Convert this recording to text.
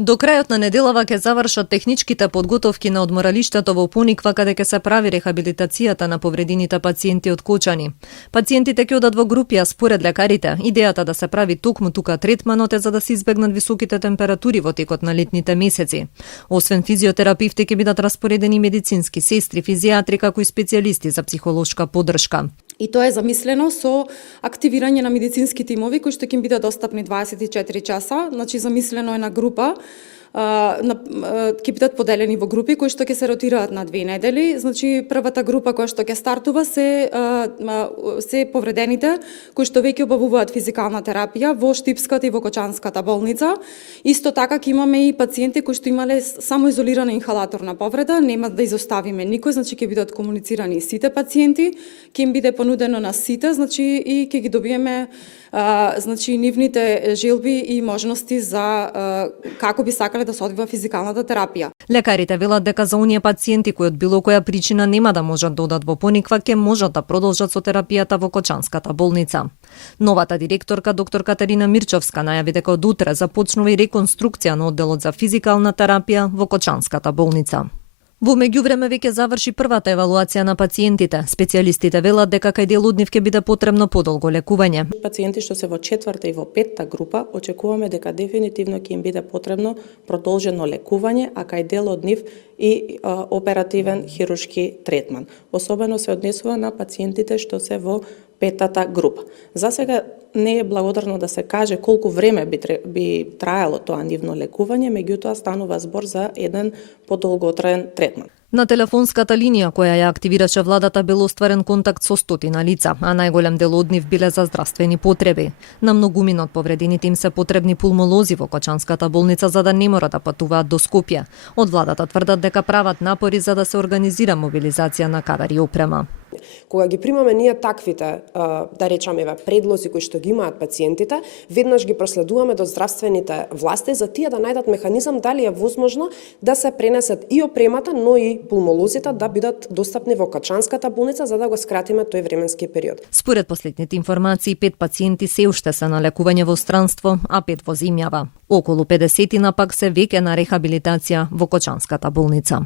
До крајот на неделава ќе завршат техничките подготовки на одморалиштето во Пониква, каде ќе се прави рехабилитацијата на повредените пациенти од кочани. Пациентите ќе одат во групи, а според лекарите, идејата да се прави токму тука третманот е за да се избегнат високите температури во текот на летните месеци. Освен физиотерапевти ќе бидат распоредени медицински сестри, физијатри како и специјалисти за психолошка поддршка. И тоа е замислено со активирање на медицински тимови кои што ќе им бидат достапни 24 часа, значи замислено е на група, ќе бидат поделени во групи кои што ќе се ротираат на 2 недели. Значи првата група која што ќе стартува се повредените кои што веќе обавуваат физикална терапија во Штипската и во Кочанската болница. Исто така ќе имаме и пациенти кои што имале само изолирана инхалаторна повреда, нема да изоставиме никој, значи ќе бидат комуницирани сите пациенти, ќе им биде понудено на сите, значи и ќе ги добиеме значи нивните желби и можности за како би сакале да се одвива физикалната терапија. Лекарите велат дека за оние пациенти кои од било која причина нема да можат да одат во Пониква, ќе можат да продолжат со терапијата во Кочанската болница. Новата директорка доктор Катерина Мирчовска најави дека од утре започнува и реконструкција на одделот за физикална терапија во Кочанската болница. Во меѓувреме веќе заврши првата евалуација на пациентите. Специјалистите велат дека кај дел од нив ќе биде потребно подолго лекување. Пациенти што се во 4-та и во 5-та група, очекуваме дека дефинитивно ќе им биде потребно продолжено лекување, а кај дел од нив и оперативен хируршки третман. Особено се однесува на пациентите што се во 5-та група. За сега не е благодарно да се каже колку време би траело тоа нивно лекување, меѓутоа станува збор за еден подолготраен третман. На телефонската линија која ја активираше владата бил остварен контакт со 100 лица, а најголем дел од нив биле за здравствени потреби. На многумина од повредените им се потребни пулмолози во Кочанската болница за да не мора да патуваат до Скопје. Од владата тврдат дека прават напори за да се организира мобилизација на кадари и опрема. Кога ги примаме ние таквите, да речеме, предлози кои што ги имаат пациентите, веднаш ги проследуваме до здравствените власти за тие да најдат механизам дали е возможно да се пренесат и опремата, но и пулмолозите да бидат достапни во Кочанската болница за да го скратиме тој временски период. Според последните информации, 5 пациенти се уште се на лекување во странство, а 5 во земјава. Околу 50 пак се веќе на рехабилитација во Кочанската болница.